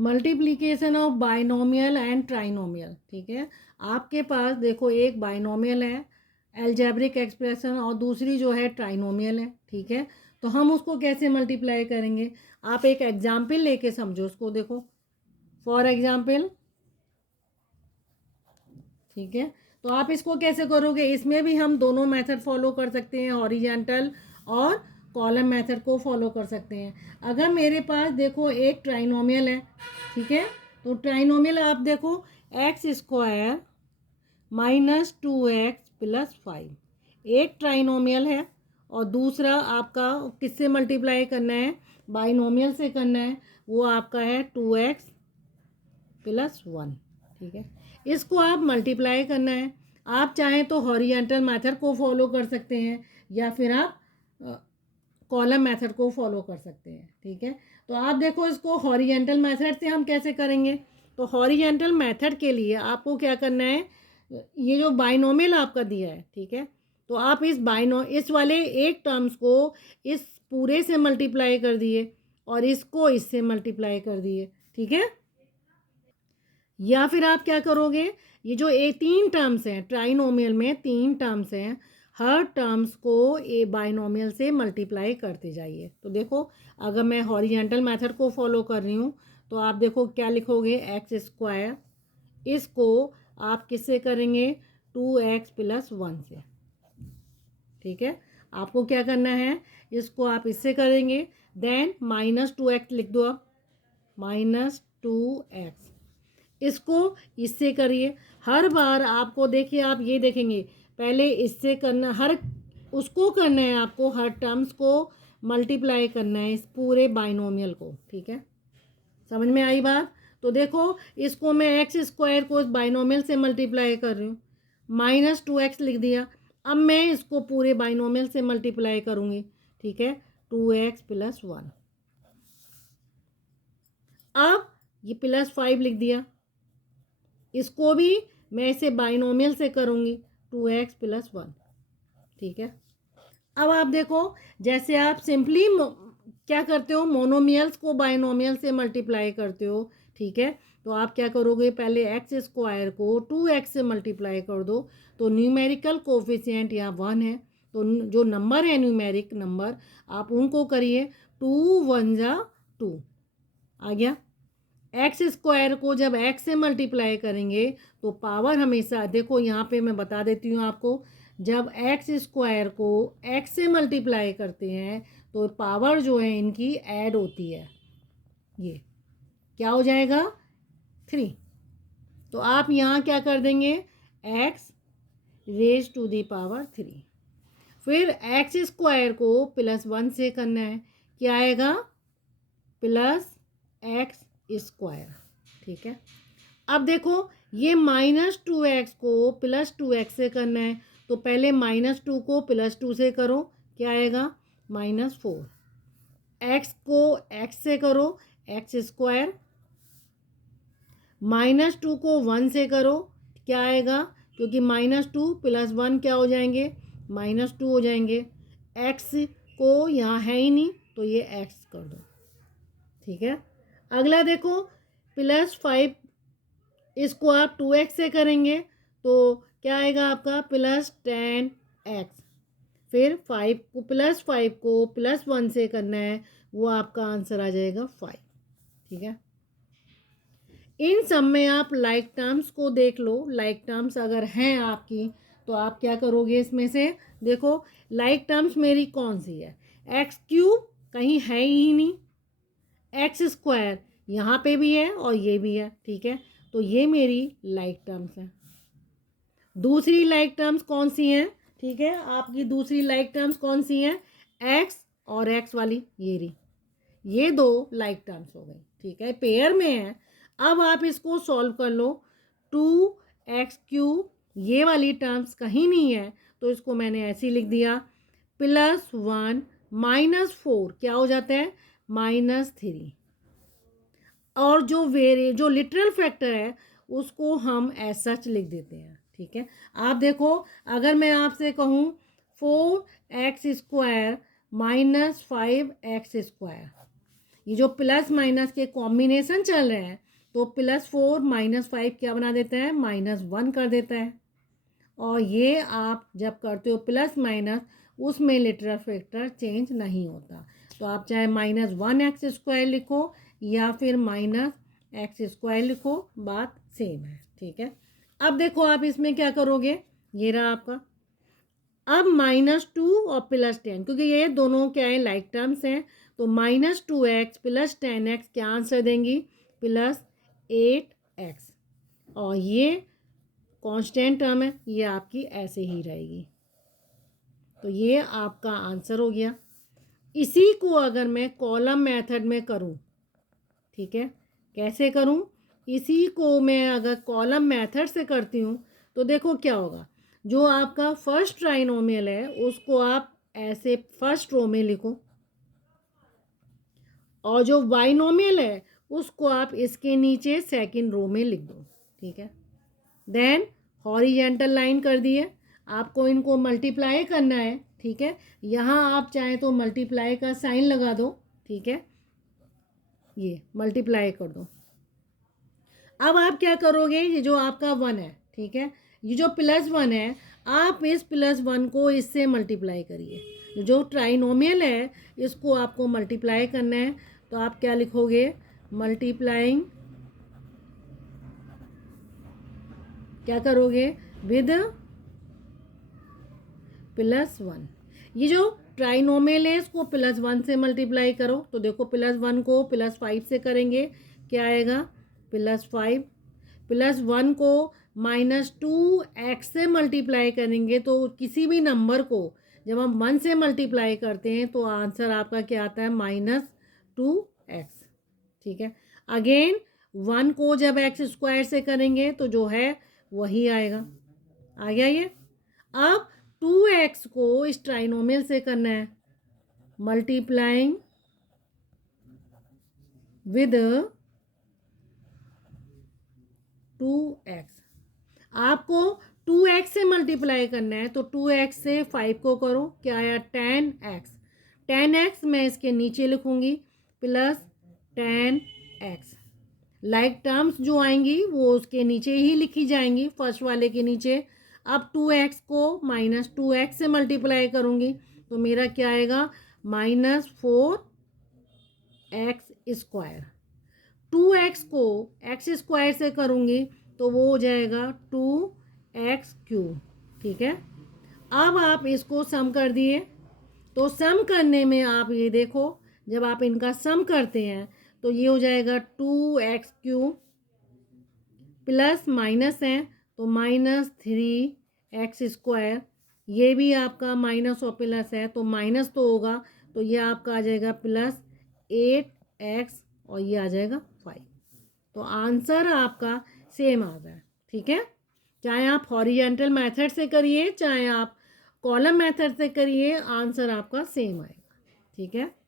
Multiplication of binomial and trinomial. ठीक है, आपके पास देखो एक बाइनोमियल है एल्जेब्रिक एक्सप्रेशन और दूसरी जो है ट्राइनोमियल है। ठीक है, तो हम उसको कैसे मल्टीप्लाई करेंगे, आप एक एग्जाम्पल लेके समझो उसको। देखो फॉर एग्जाम्पल, ठीक है, तो आप इसको कैसे करोगे, इसमें भी हम दोनों मेथड फॉलो कर सकते हैं, हॉरिजेंटल और कॉलम मेथड को फॉलो कर सकते हैं। अगर मेरे पास देखो एक ट्राइनोमियल है, ठीक है, तो ट्राइनोमियल आप देखो x square minus 2x plus 5 एक ट्राइनोमियल है, और दूसरा आपका किससे मल्टीप्लाई करना है, बाइनोमियल से करना है, वो आपका है 2x प्लस 1। ठीक है, इसको आप मल्टीप्लाई करना है। आप चाहें तो हॉरिजेंटल मेथड को फॉलो कर सकते हैं या फिर आप कॉलम मेथड को फॉलो कर सकते हैं। ठीक है, तो आप देखो इसको हॉरिजेंटल मेथड से हम कैसे करेंगे। तो हॉरिजेंटल मेथड के लिए आपको क्या करना है, ये जो बाइनोमियल आपका दिया है, ठीक है, तो आप इस वाले एक टर्म्स को इस पूरे से मल्टीप्लाई कर दिए और इसको इससे मल्टीप्लाई कर दिए। ठीक है, या फिर आप क्या करोगे, ये जो तीन टर्म्स हैं ट्राइनोमियल में, तीन टर्म्स हैं, हर टर्म्स को ए बाइनोमियल से मल्टीप्लाई करते जाइए। तो देखो अगर मैं हॉरिजेंटल मेथड को फॉलो कर रही हूँ तो आप देखो क्या लिखोगे, एक्स स्क्वायर, इसको आप किससे करेंगे, 2x प्लस 1 से। ठीक है, आपको क्या करना है, इसको आप इससे करेंगे, देन -2x लिख दो आप, -2x, इसको इससे करिए। हर बार आपको देखिए, आप ये देखेंगे पहले इससे करना, हर उसको करना है आपको, हर टर्म्स को मल्टीप्लाई करना है इस पूरे बाइनोमियल को। ठीक है, समझ में आई बात। तो देखो इसको मैं एक्स स्क्वायर को इस बाइनोमियल से मल्टीप्लाई कर रही हूँ, -2x लिख दिया। अब मैं इसको पूरे बाइनोमियल से मल्टीप्लाई करूँगी। ठीक है, 2x प्लस 1, अब ये +5 लिख दिया, इसको भी मैं इसे बाइनोमियल से करूँगी, 2x प्लस 1। ठीक है, अब आप देखो जैसे आप सिंपली क्या करते हो, मोनोमियल्स को बाइनोमियल से मल्टीप्लाई करते हो। ठीक है, तो आप क्या करोगे, पहले एक्स स्क्वायर को 2x से मल्टीप्लाई कर दो, तो न्यूमेरिकल कोफिशिएंट यहाँ 1 है, तो जो नंबर है न्यूमेरिक नंबर आप उनको करिए, 2 1 जा 2 आ गया। एक्स स्क्वायर को जब एक्स से मल्टीप्लाई करेंगे तो पावर हमेशा, देखो यहाँ पे मैं बता देती हूँ आपको, जब एक्स स्क्वायर को एक्स से मल्टीप्लाई करते हैं तो पावर जो है इनकी ऐड होती है, ये क्या हो जाएगा 3। तो आप यहाँ क्या कर देंगे, X raise to the power 3, फिर एक्स स्क्वायर को +1 से करना है, क्या आएगा, +x स्क्वायर। ठीक है, अब देखो ये -2x को +2x से करना है, तो पहले -2 को +2 से करो, क्या आएगा, -4, x को x से करो, x स्क्वायर, -2 को 1 से करो, क्या आएगा, क्योंकि -2 + 1 क्या हो जाएंगे, -2 हो जाएंगे, x को यहाँ है ही नहीं तो ये x कर दो। ठीक है, अगला देखो +5, इसको आप 2x से करेंगे तो क्या आएगा आपका, +10x, फिर 5 को +1 से करना है, वो आपका आंसर आ जाएगा 5। ठीक है, इन सब में आप लाइक टर्म्स को देख लो, लाइक टर्म्स अगर हैं आपकी तो आप क्या करोगे, इसमें से देखो लाइक टर्म्स मेरी कौन सी है, x³ कहीं है ही नहीं, एक्स स्क्वायर यहाँ पे भी है और ये भी है। ठीक है, तो ये मेरी लाइक टर्म्स हैं। दूसरी लाइक टर्म्स कौन सी हैं, ठीक है, आपकी दूसरी लाइक टर्म्स कौन सी हैं, एक्स और एक्स वाली, ये रही, ये दो लाइक टर्म्स हो गई। ठीक है, पेयर में है। अब आप इसको सॉल्व कर लो, 2x³ ये वाली टर्म्स कहीं नहीं है तो इसको मैंने ऐसे ही लिख दिया, +1 -4 क्या हो जाता है, -3, और जो लिटरल फैक्टर है उसको हम एज सच लिख देते हैं। ठीक है, आप देखो अगर मैं आपसे कहूँ 4x² -5x², ये जो प्लस माइनस के कॉम्बिनेशन चल रहे हैं, तो +4 -5 क्या बना देता है, -1 कर देता है। और ये आप जब करते हो प्लस माइनस, उसमें लिटरल फैक्टर चेंज नहीं होता। तो आप चाहे -1x² लिखो या फिर -x² लिखो, बात सेम है। ठीक है, अब देखो आप इसमें क्या करोगे, ये रहा आपका। अब -2 और +10, क्योंकि ये दोनों क्या है, लाइक टर्म्स हैं, तो -2x + 10x क्या आंसर देंगी, +8x। और ये कांस्टेंट टर्म है, ये आपकी ऐसे ही रहेगी। तो ये आपका आंसर हो गया। इसी को अगर मैं कॉलम मेथड में करूं, ठीक है, कैसे करूं, इसी को मैं अगर कॉलम मेथड से करती हूं, तो देखो क्या होगा। जो आपका फर्स्ट ट्राइनोमियल है उसको आप ऐसे फर्स्ट रो में लिखो, और जो बाइनोमियल है उसको आप इसके नीचे सेकंड रो में लिख दो। ठीक है, देन हॉरिजेंटल लाइन कर दिए, आपको इनको मल्टीप्लाई करना है। ठीक है, यहाँ आप चाहें तो मल्टीप्लाई का साइन लगा दो। ठीक है, ये मल्टीप्लाई कर दो। अब आप क्या करोगे, ये जो आपका 1 है, ठीक है, ये जो +1 है, आप इस +1 को इससे मल्टीप्लाई करिए। जो ट्राइनोमियल है इसको आपको मल्टीप्लाई करना है, तो आप क्या लिखोगे, मल्टीप्लाइंग, क्या करोगे, विद +1। ये जो ट्राइनोमियल है इसको +1 से मल्टीप्लाई करो, तो देखो +1 को +5 से करेंगे, क्या आएगा, +5। +1 को -2x से मल्टीप्लाई करेंगे, तो किसी भी नंबर को जब हम 1 से मल्टीप्लाई करते हैं तो आंसर आपका क्या आता है, -2x। ठीक है, अगेन 1 को जब x² से करेंगे तो जो है वही आएगा, आ गया ये। अब 2x को इस ट्राइनोमियल से करना है, मल्टीप्लाइंग विद 2x। आपको 2x से मल्टीप्लाई करना है, तो 2x से 5 को करो, क्या आया, 10x। 10x मैं इसके नीचे लिखूंगी, +10x। लाइक टर्म्स जो आएंगी वो उसके नीचे ही लिखी जाएंगी, फर्स्ट वाले के नीचे। अब 2x को -2x से मल्टीप्लाई करूँगी, तो मेरा क्या आएगा, -4x²। 2x को x² से करूँगी तो वो हो जाएगा 2x³। ठीक है, अब आप इसको सम कर दिए, तो सम करने में आप ये देखो, जब आप इनका सम करते हैं तो ये हो जाएगा 2x³ प्लस माइनस है तो -3x²। ये भी आपका माइनस और प्लस है तो माइनस तो होगा, तो ये आपका आ जाएगा +8x और ये आ जाएगा 5। तो आंसर आपका सेम आ गया। ठीक है, चाहे आप हॉरिजेंटल मेथड से करिए चाहे आप कॉलम मेथड से करिए, आंसर आपका सेम आएगा। ठीक है।